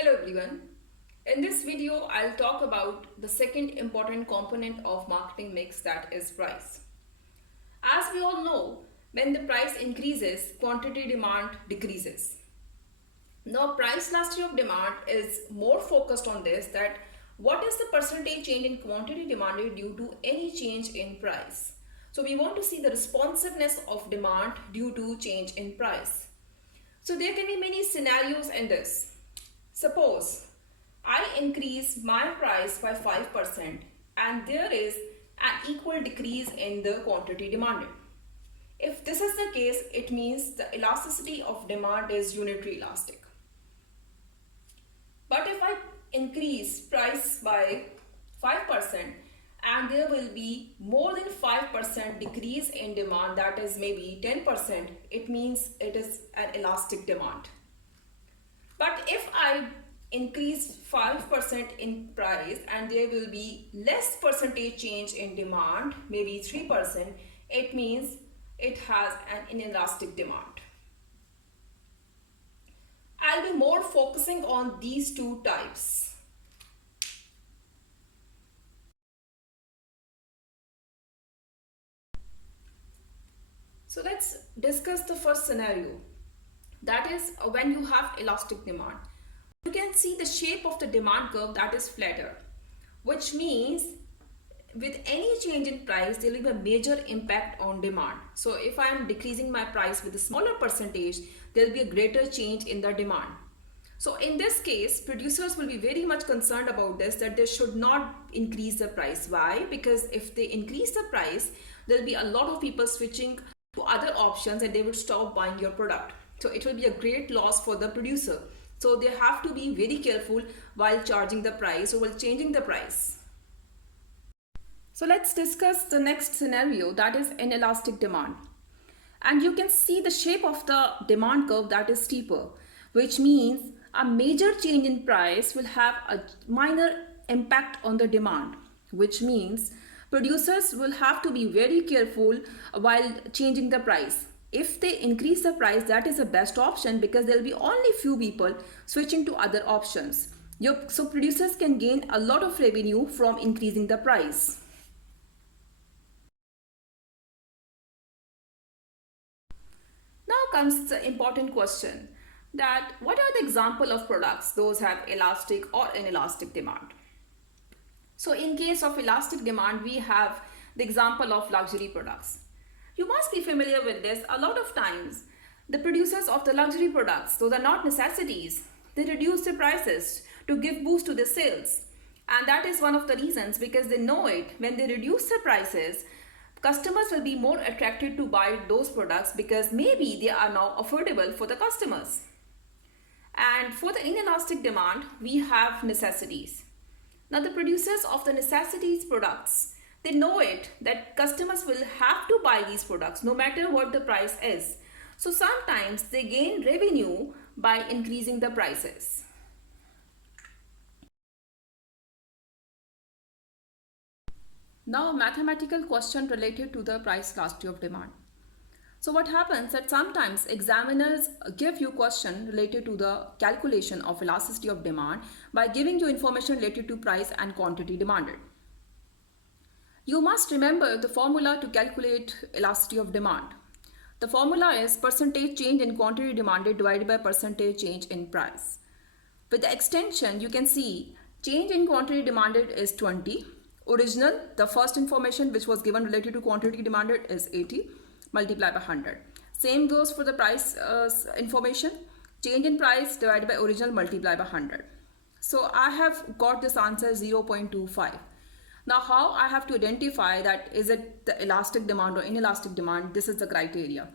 Hello everyone. In this video, I'll talk about the second important component of marketing mix, that is price. As we all know, when the price increases, quantity demand decreases. Now, price elasticity of demand is more focused on this, that what is the percentage change in quantity demanded due to any change in price. So we want to see the responsiveness of demand due to change in price. So there can be many scenarios in this. Suppose I increase my price by 5% and there is an equal decrease in the quantity demanded. If this is the case, it means the elasticity of demand is unitary elastic. But if I increase price by 5% and there will be more than 5% decrease in demand, that is maybe 10%, it means it is an elastic demand. But if I increase 5% in price and there will be less percentage change in demand, maybe 3%, it means it has an inelastic demand. I'll be more focusing on these two types. So let's discuss the first scenario. That is when you have elastic demand. You can see the shape of the demand curve that is flatter, which means with any change in price, there will be a major impact on demand. So if I am decreasing my price with a smaller percentage, there will be a greater change in the demand. So in this case, producers will be very much concerned about this, that they should not increase the price. Why? Because if they increase the price, there will be a lot of people switching to other options and they will stop buying your product. So it will be a great loss for the producer. So they have to be very careful while charging the price or while changing the price. So let's discuss the next scenario, that is inelastic demand. And you can see the shape of the demand curve that is steeper, which means a major change in price will have a minor impact on the demand, which means producers will have to be very careful while changing the price. If they increase the price, that is the best option because there will be only few people switching to other options. So producers can gain a lot of revenue from increasing the price. Now comes the important question, that what are the example of products those have elastic or inelastic demand. So in case of elastic demand, we have the example of luxury products. You must be familiar with this. A lot of times the producers of the luxury products, those are not necessities, they reduce their prices to give boost to their sales. And that is one of the reasons, because they know it, when they reduce their prices, customers will be more attracted to buy those products because maybe they are now affordable for the customers. And for the inelastic demand, we have necessities. Now the producers of the necessities products, they know it that customers will have to buy these products no matter what the price is. So sometimes they gain revenue by increasing the prices. Now a mathematical question related to the price elasticity of demand. So what happens that sometimes examiners give you question related to the calculation of elasticity of demand by giving you information related to price and quantity demanded. You must remember the formula to calculate elasticity of demand. The formula is percentage change in quantity demanded divided by percentage change in price. With the extension, you can see change in quantity demanded is 20. Original, the first information which was given related to quantity demanded is 80. Multiply by 100. Same goes for the price information. Change in price divided by original, multiply by 100. So I have got this answer 0.25. Now how I have to identify that is it the elastic demand or inelastic demand? This is the criteria.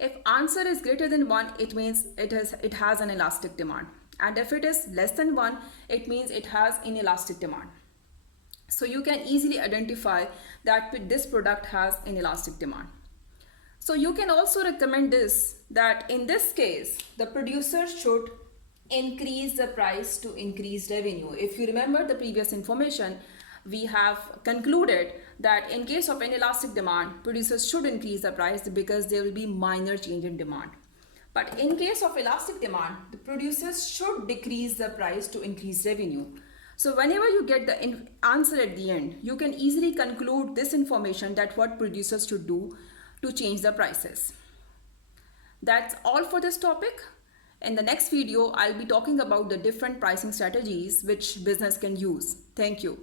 If answer is greater than 1, it means it has an elastic demand. And if it is less than 1, it means it has inelastic demand. So you can easily identify that this product has inelastic demand. So you can also recommend this, that in this case, the producer should increase the price to increase revenue. If you remember the previous information, we have concluded that in case of inelastic demand, producers should increase the price because there will be minor change in demand. But in case of elastic demand, the producers should decrease the price to increase revenue. So whenever you get the answer at the end, you can easily conclude this information that what producers should do to change the prices. That's all for this topic. In the next video, I'll be talking about the different pricing strategies which business can use. Thank you.